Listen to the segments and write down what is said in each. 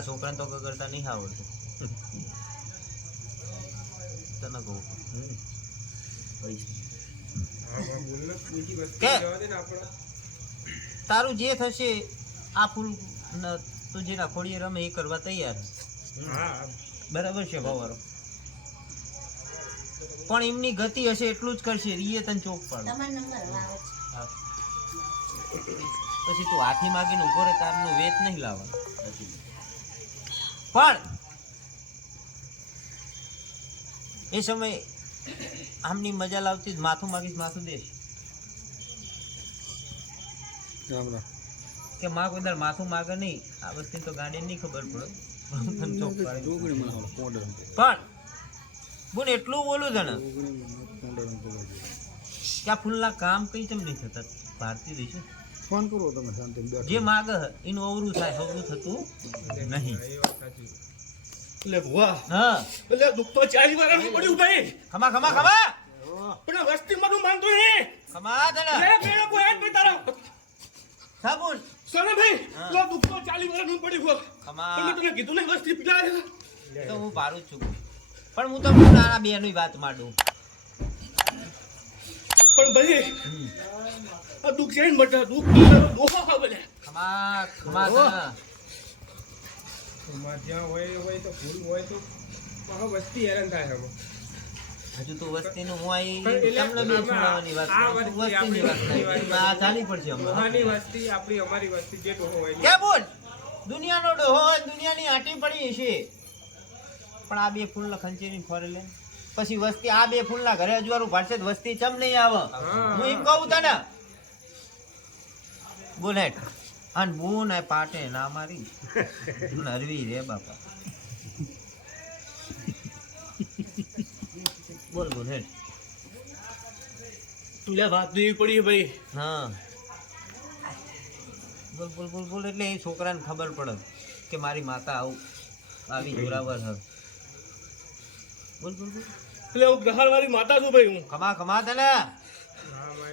તારા છોકરાને તો કરતા નહીં આવડતું. તને કહું. તારું જે થશે આ ફૂલ તું જેના ખોડીએ રમે એ કરવા તૈયાર બરાબર છે ભાવારો. પણ એમની ગતિ હશે એટલું જ કરશે રીએ તને ચોક પાડો. હા. પછી તું હાથી માગીને ઊભો રહે તારનું વેત નહીં લાવવાનું. પણ એ સમય આમની મજા લાવતી જ માથું માગીશ માથું દેશ. કે માં કોઈ માથું માગે નહીં આ વસ્તુ તો ગાડી નહીં ખબર પડે. પણ બોલ એટલું બોલું તને કે આ ફૂલના કામ કઈ કેમ નહીં થતા. ભારતી રહીશું ફોન કરો તમે શાંતિ જે માગ એનું અવરું થાય અવરું થતું નહીં. એટલે ભુવા હા. એટલે દુઃખ તો ચાલી વાળાનું પડ્યું ભાઈ. ખમા ખમા ખમા. પણ વસ્તી મારું માનતો નહીં. ખમા દલા લે પેલો કોઈ હાથ ભાઈ તારો. સાબુન. સોના ભાઈ હા. લો દુઃખ તો ચાલી વાળાનું પડ્યું ખમા. તમે તને કીધું ને વસ્તી પીડા તો હું ભારું જ છું. પણ હું તો નાના બેની વાત માંડું. પણ ભાઈ આ દુઃખ છે ને મટા દુઃખ દોહો આવે ખમા ખમા જ્યાં હોય હોય તો ભૂલ હોય તો વસ્તી હેરાન થાય હવે. હજુ તો વસ્તીનું હું પણ તમને બે વાત આ કરું. વસ્તી વસ્તીની વાત આપણી આ ચાલી પડશે ડોહાની વસ્તી આપણી અમારી વસ્તી જે ડોહો હોય કે બોલ? દુનિયાનો ડોહો દુનિયાની આટી પડી છે પણ આ બે ફૂલ ખંચેરી ફરે લે. પછી વસ્તી આ બે ફૂલના ઘરે અજવાળું ભરશે વસ્તી ચમ નહીં આવે? હું. એમ કહું તને. બોલ હેઠ અને બૂન આ પાટે ના મારી. નરવી રે બાપા. બોલ બોલ હેઠ તું લે વાત નહીં પડી ભાઈ. હા. બોલ બોલ બોલ બોલ. એટલે એ છોકરાને ખબર પડે કે મારી માતા આવું આવી જોરાવર હ. બોલ બોલ બોલ એટલે હું ગ્રહાર વાળી માતા છું ભાઈ હું. ખમા કમા તને. મારે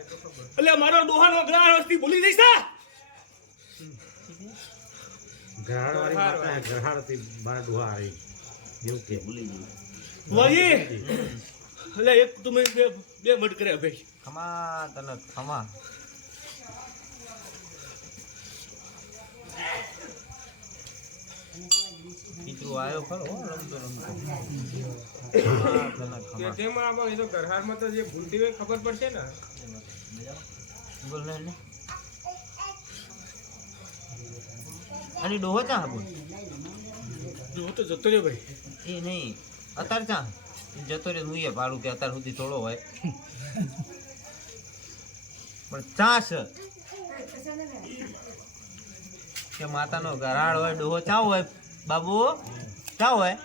એટલે મારો ડોહાનો ગ્રહાર વસ્તી ભૂલી જઈશ ને વાજી એટલે એક તમે બે બે મટ કર્યા ભાઈ. ખમા તને ખમા પિતૃ આવ્યો ખરો હો, રમતો રમતો. તેમાં આમાં એ તો ઘરહારમાં તો જે ભૂલતી હોય ખબર પડશે ને. બોલ ને. અને ડોહો ચા બોલ તો જતો રહ્યો ભાઈ. એ નહીં અત્યારે ચા જતો રહ્યો હું એ ભાડું કે અત્યાર સુધી થોડો હોય. પણ ચા છે કે માતાનો ગરાળ હોય ડોહો ચા હોય? બાબુ ક્યાં હોય?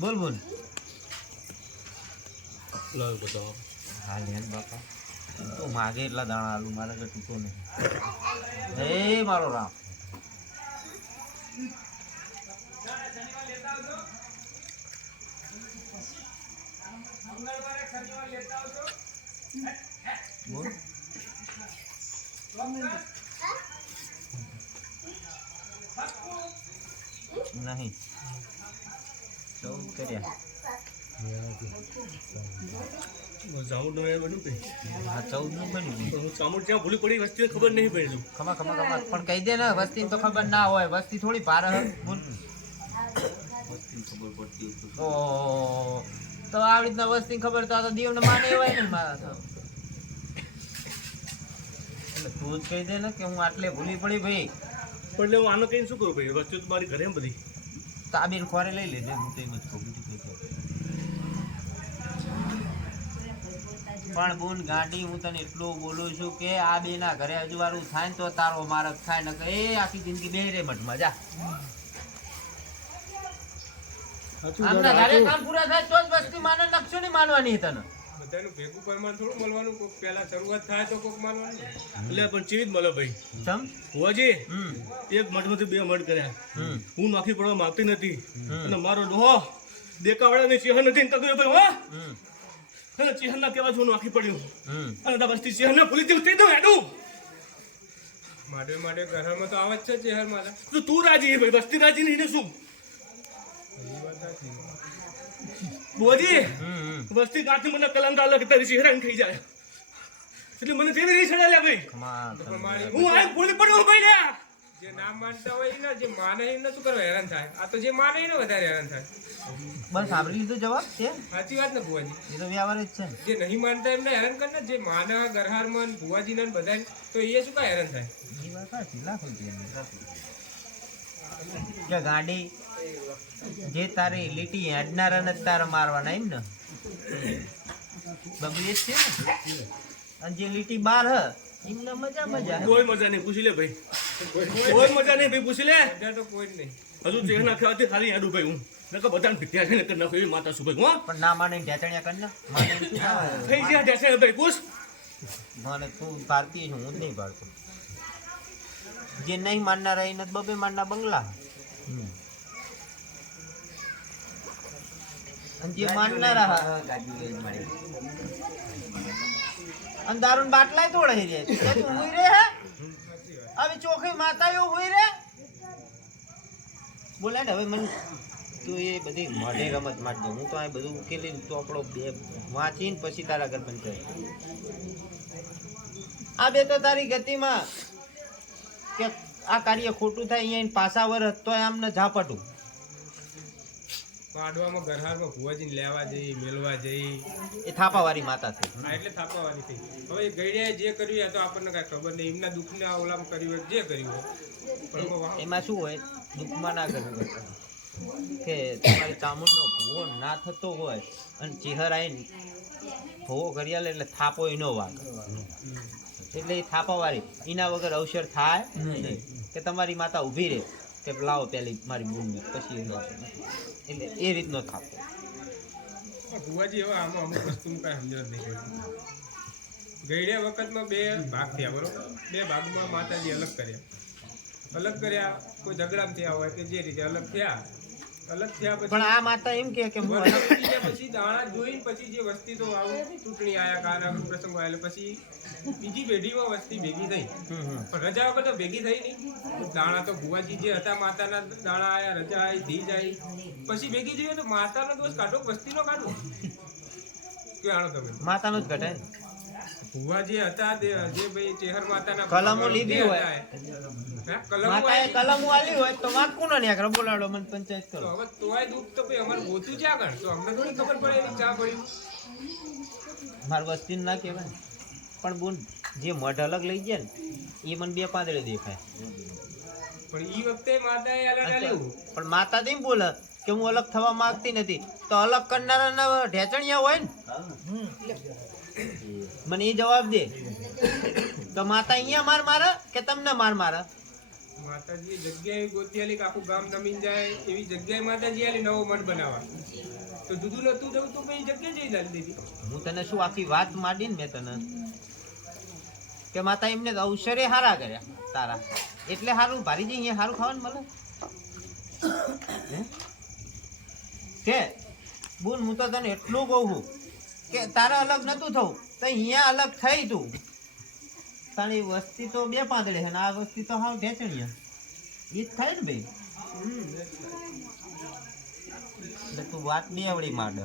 બોલ બોલ. લાવ બતાવો. હા લેન બાપા. તો માગે એટલા દાણા આલુ મારા કે તૂટો નહીં. હે મારો રામ. બોલ. નહીં ચૌદ કર્યા જામું નો બન્યું આ ચૌદનું બન્યું પણ હું ચામુંડ જ્યાં ભૂલી પડી વસ્તીને ખબર નહીં પડી ખમા ખમા ખમા. પણ કહી દે ને વસ્તી તો ખબર ના હોય. વસ્તી થોડી ભારે ઓહો. તો આવી રીતના વસ્તી ખબર તો આ તો દીવને માને એવાય ને મારા તો. એટલે તું જ કહી દે ને કે હું આટલે ભૂલી પડી ભાઈ. પણ એટલે હું આનો કહીને શું કરું ભાઈ? વસ્તુ મારી ઘરે એમ બધી. તાબીર ખોરે લઈ લેજે હું તો એમ જ કહું બીજું પણ બોન ગાંડી હું તને એટલું બોલું છું કે આ બેના ઘરે અજવાળું થાય ને તો તારો મારક થાય ને એ આખી જિંદગી બે રે મઠમાં જા. આમના ઘરે કામ પૂરા થાય તો જ વસ્તી માને નકશો નહીં માનવાની તને. બધાનું ભેગું પ્રમાણ થોડું મળવાનું કોક પહેલા શરૂઆત થાય તો કોક માનવાનું. એટલે પણ ચીવી જ ભાઈ. સમ હોવાજી એક મઠમાંથી બે મઠ કર્યા. હું માખી પડવા માંગતી નથી. અને મારો ડોહો દેકાવાળાની ચિહન નથી ને તકલીફ ભાઈ હો. અને ચેહરના કેવા જોનું આખી પડ્યું. અને તારા વસ્તી ને ભૂલી જવું તે દઉં માટે માટે ઘરમાં તો આવે જ છે ચહેર મારા. તું રાજી ભાઈ વસ્તી રાજી નહીં ને શું. બોજી વસ્તી કાંઠી મને કલમ લગતા રીસી હેરાન થઈ જાય. એટલે મને તેવી નહીં ચડાલ્યા ભાઈ. હું આ બોલી પડ્યો ભાઈ ને જે ના માનતા હોય ને જે માને એને શું કરવા હેરાન થાય? આ તો જે માને એને વધારે હેરાન થાય. બસ સાંભળી લીધો જવાબ છે? સાચી વાત ને ભુવાજી? એ તો વ્યવહાર જ છે જે નહીં માનતા એમને હેરાન કરે ને જે માને ગરહારમાં ભુવાજી ને બધા તો એ શું કા હેરાન થાય? એ વાત સાચી, લાખો કે ગાડી જે તારી લીટી હેડનારાને જ તારે મારવાના એમ ને? બબલી છે ને? અને જે લીટી બાર હ એમને મજા મજા કોઈ મજા નહીં પૂછી લે ભાઈ. કોઈ મજા નહીં ભાઈ પૂછી લે. મજા તો કોઈ નહીં હજુ ચેહરના ખાવાથી ખાલી હેડું ભાઈ હું. નકર બધાને ભીટ્યા છે ને કરી એવી માતા સુભાઈ ભાઈ હું. પણ ના માને ઢેચણિયા કરી ના? થઈ ગયા ભાઈ પૂછ. મને તું ભારતીય હું જ નહીં ભારતો જે નહીં માનનારા એને બબે માનના બંગલા. અને જે માનનારા હા, અને દારૂન બાટલાય તોડાઈ રે તે તું હુઈ રે હે. હવે ચોખી માતા એવું હુઈ રે બોલે ને હવે મને તું એ બધી મોઢે રમત માટે હું તો આ બધું ઉકેલી આપણો બે વાંચીને પછી તારા ઘર બંધ આ બે તો તારી ગતિમાં કે આ કાર્ય ખોટું થાય અહીંયા પાછા હતો આમને ઝાપટું. પાડવામાં ગરહારમાં ભુવાજીને લેવા જઈ મેળવા જઈ. એ થાપાવાળી માતા થઈ. હા એટલે થાપાવાળી થઈ. હવે ગઈડિયાએ જે કર્યું એ તો આપણને કાંઈ ખબર નહીં. એમના દુઃખને ઓલામ કર્યું હોય જે કર્યું હોય. એમાં શું હોય? દુઃખમાં ના કર્યું પડે. કે તમારી ચામુંડનો ભૂવો ના થતો હોય અને ચિહરાઈ ભૂવો કરી એટલે થાપો એનો વાગ એટલે એ થાપાવાળી, એના વગર અવસર થાય કે તમારી માતા ઊભી રહે કે લાવો પેલી મારી બૂનને પછી એટલે એ રીતનો થાપો. ભુવાજી હવે આમાં અમુક વસ્તુ કાંઈ સમજણ નહીં પડતી. વખતમાં બે ભાગ થયા, બરોબર? બે ભાગમાં માતાજી અલગ કર્યા. અલગ કર્યા, કોઈ ઝઘડામાં થયા હોય કે જે રીતે અલગ થયા અલગ થયા પછી પણ આ માતા એમ કે કે હું પછી દાણા જોઈને પછી જે વસ્તી તો આવું ચૂંટણી આયા કારણ પ્રસંગો આયા પછી બીજી પેઢીમાં વસ્તી ભેગી થઈ. પણ રજા વખત તો ભેગી થઈ નહીં. દાણા તો ભુવાજી જે હતા માતાના દાણા આયા રજા આવી ધી જાય પછી ભેગી જઈએ તો માતાનો દોષ કાઢો વસ્તીનો કાઢો? કે આણો તમે? માતાનો જ ઘટાય. ભુવાજી હતા જે ભાઈ ચેહર માતાના કલમો લીધી હોય. હા, કલમો માતાએ આલી. આલી હોય તો વાત કોનો ન્યા કરો બોલાડો મને પંચાયત કરો. હવે તોય દુઃખ તો ભાઈ અમારે ગોતું છે આગળ. તો અમને થોડી ખબર પડે એની ચા પડ્યું માર વસ્તી ના કહેવાય પણ બોન જે મઢ અલગ લઈ જાય ને એ મને બે પાંદડે દેખાય. પણ ઈ વખતે માતાએ અલગ આલ્યું. પણ માતા તો બોલે કે હું અલગ થવા માંગતી નથી. તો અલગ કરનારા ઢેચણિયા હોય ને. મને એ જવાબ દે. તો માતા અહીંયા માર મારે કે તમને માર મારે? માતાજી જગ્યાએ ગોતી આલી આખું ગામ નમીન જાય એવી જગ્યાએ માતાજી આલી નવો મઠ બનાવવા. તો જુદું નતું જવું તો પછી જગ્યા જઈ ચાલી દીધી. હું તને શું આખી વાત માંડીને મેં તને? કે માતા એમને અવસરે હારા કર્યા તારા. એટલે સારું ભારી જઈ અહીંયા સારું ખાવાનું મળે? કે બોલ હું તો તને એટલું કહું છું કે તારે અલગ નતું થવું. તો અહીંયા અલગ થઈ તું. તારી વસ્તી તો બે પાંદડે છે ને આ વસ્તી તો હાવ ઢેચણીયા એ જ થાય ને ભાઈ. એટલે તું વાત નહીં આવડી માંડ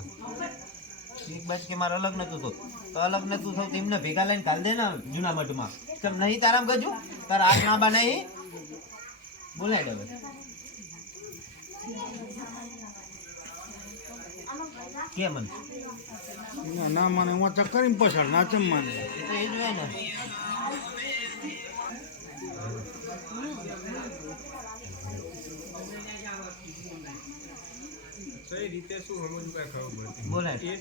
એક બાજ કે મારે અલગ નતું થતું. તો અલગ નતું તો એમને ભેગા લઈને કાલ દે ને જૂના મઠમાં કેમ નહીં તારામ ગજુ? તારા હાથ ના બા નહીં? બોલાય હવે. કે મન? ના, ના માને હું ચક્કર પછાડ ના ચમ માને એ તો એ જ હોય ને કઈ રીતે શું સમજવું ખબર પડતી બોલાય. એ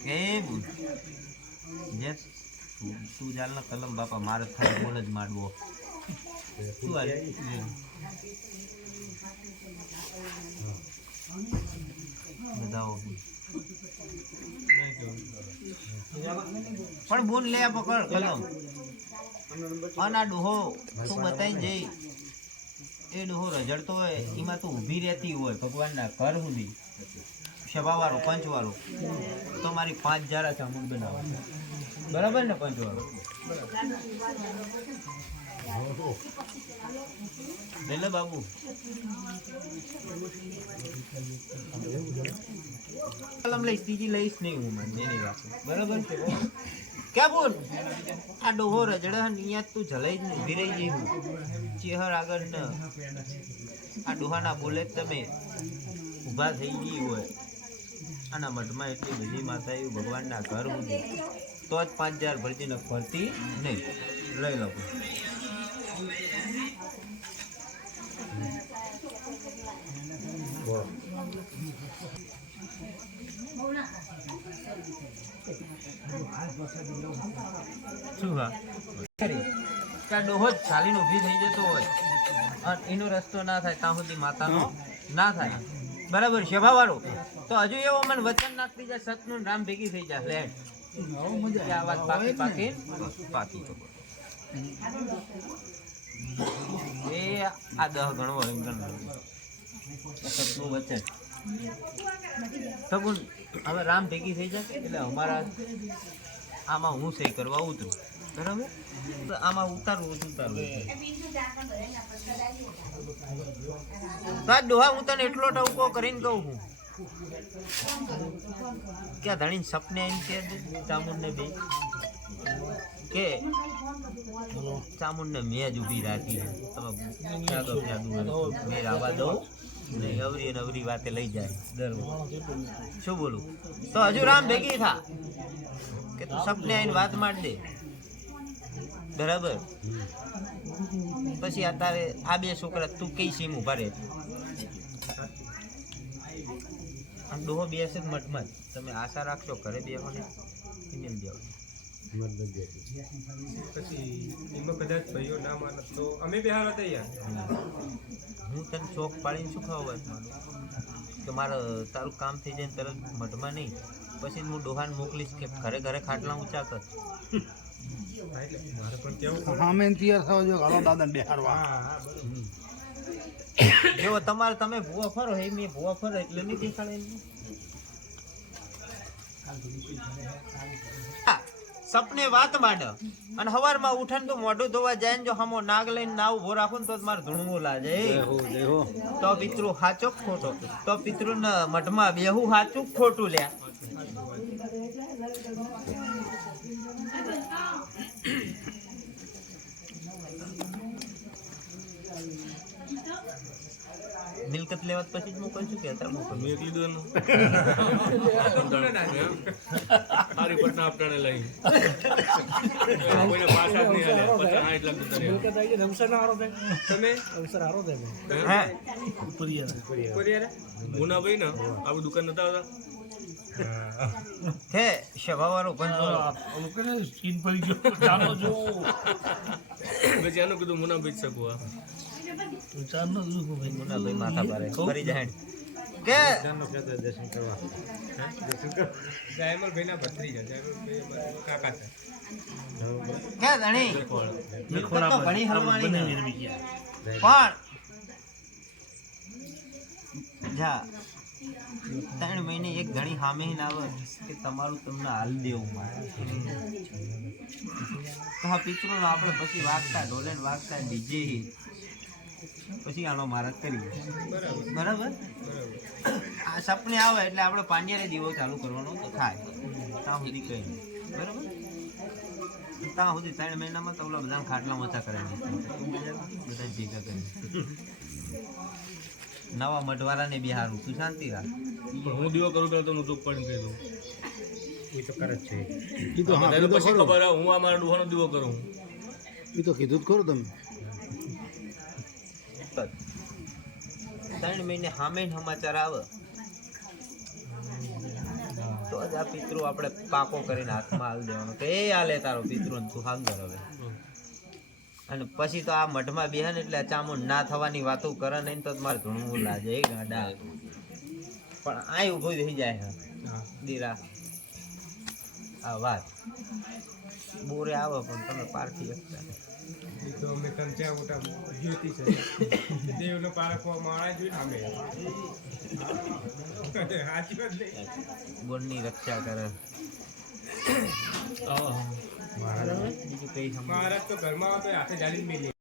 કે જે તું તું જાલ કલમ બાપા મારે થાય બોલ જ માંડવો શું બધાઓ પણ બોલ લે પકડ કલમ અને ડોહો, તું બતાવી જઈ. એ ડોહો રજડતો હોય, એમાં તું ઊભી રહેતી હોય, ભગવાનના ઘર સુધી. સભાવાળો, પંચવાળો. તો મારી પાંચ જારા ચામુંડ બનાવો. બરાબર ને, પંચવાળો? લે લે બાબુ. કલમ લઈશ ત્રીજી લઈશ નહીં હું, મને એની વાત બરાબર છે? ક્યાં બોલ? આ ડોહો રજડા નિયાત તું જલાઈ જ વિરાઈ જઈ હું. ચેહર આગળ ન. આ ડોહાના બોલે તમે. ઊભા થઈ ગઈ હોય. આના મઢમાં એટલી બધી માતા એવું ભગવાનના ઘર સુધી તો જ પાંચ હજાર ભરતી ફરતી નહીં. લઈ લો ડોહો ચાલીને ઊભી થઈ જતો હોય. અને એનો રસ્તો ના થાય ત્યાં સુધી માતાનો ના થાય. બરાબર શેભાવાળો? તો હજુ એવો મને વચન નાખતી જાય સતનું નામ ભેગી થઈ જાય. લેટ આ વાત પાકી પાકી પાકી એ આ દહ ગણવો એમ વચ્ચે. સતનું હવે રામ ભેગી થઈ જાય એટલે અમારા આમાં હું સહી કરવા ઉતરું બરાબર? આમાં ઉતારવું ઉતારવું. ડોહા હું તને એટલો ટવકો કરીને કહું છું કે આ ધણી સપને એમ કે ચામુંડને બે. કે? ચામુંડને મેં જ ઊભી રાખી. તમે મેં આવવા દઉં નહીં અવરી અને અવરી વાતે લઈ જાય. દર. શું બોલું? તો હજુ રામ ભેગી થા. કે તું સપને આવીને વાત માંડ દે. બરાબર? પછી અત્યારે આ બે છોકરા તું કઈ સીમ ઊભા રહે આમ ડોહો બેસે જ મઠમાં જ તમે આશા રાખશો ઘરે બે મને ફિમેલ જાઓ પછી એમાં કદાચ ભાઈઓ ના માને તો અમે બિહાર તૈયાર હું. તને ચોક પાડીને શું ખાવા વાત કે મારે તારું કામ થઈ જાય ને તરત મઠમાં નહીં. પછી હું ડોહાને મોકલીશ કે ઘરે ઘરે ખાટલા ઊંચા કર. સામે તૈયાર થવા જો હાલો દાદાને બેહારવા હા હા બરોબર. જો તમારે તમે ભૂવા ફરો હે મેં ભૂવા ફરો એટલે નહીં દેખાડે સપને વાત માંડ. અને હવારમાં ઉઠન તો મોઢું ધોવા જાય ને જો હમો નાગ લઈને ના ઊભો રાખું ને તો મારે ધૂણવું લાજે તો પિતૃ સાચો ખોટો. તો પિતૃ મઠમાં બેહું સાચું ખોટું લ્યા. મિલકત લેવાત પછી જ મોકલશું કે અત્યારે મોકલ મેં કીધું એનું. સારી પટના આપટાને લઈ. કોઈને પાછા જ નહીં હાલે. પચાસ સાઠ લાખ રૂપિયા તમે? હે? મુના ભાઈ ને? આપણે દુકાન નતા આવતા? હે શભાવાળો પંચવાળો પછી આનું કીધું મુના ભાઈ શકું ત્રણ મહિને એક ઘણી સામે આવે કે તમારું તમને હાલ દેવું મારે તો આપણે પછી વાગતા ઢોલે વાગતા, ડીજે પછી આનો મહારાજ કરીએ. બરાબર? આ સપને આવે એટલે આપણે પાંડિયારે દીવો ચાલુ કરવાનો તો થાય. ત્યાં સુધી કઈ નહીં. બરાબર? ત્યાં સુધી ત્રણ મહિનામાં તો ઓલા બધા ખાટલા ઓછા કરે બધા ભેગા કરે નવા મઢવાળાને બી હારું તું શાંતિ રાખ. હું દીવો કરું તો હું દુઃખ પણ કહી દઉં એ તો બધાને હા પછી ખબર હું આ મારા ડોહાનો દીવો કરું. એ તો કીધું જ ખરું તમે. ત્રણ મહિને સામે સમાચાર આવે. તો જ આ પિતૃ આપણે પાકો કરીને હાથમાં આવી દેવાનો કે એ હાલે તારો પિતૃ તું હાંગર હવે. અને પછી તો આ મઢમાં બેહે ને એટલે ચામુંડ ના થવાની વાતો કરે નહીં તો મારે ધૂણવું લાગે એ ગાડા. પણ આ ઊભો થઈ જાય દીરા. આ વાત. બોરે આવે પણ તમે પારખી શકતા નહીં. એ તો અમે ત્યાં મોટા જ્યોતિ છે. દેવનો પારખવા માળા જોઈ સામે સાચી વાત નહીં. બોરની રક્ષા કરે. મહારાજ તો ઘરમાં હાથે જાળી મેલી.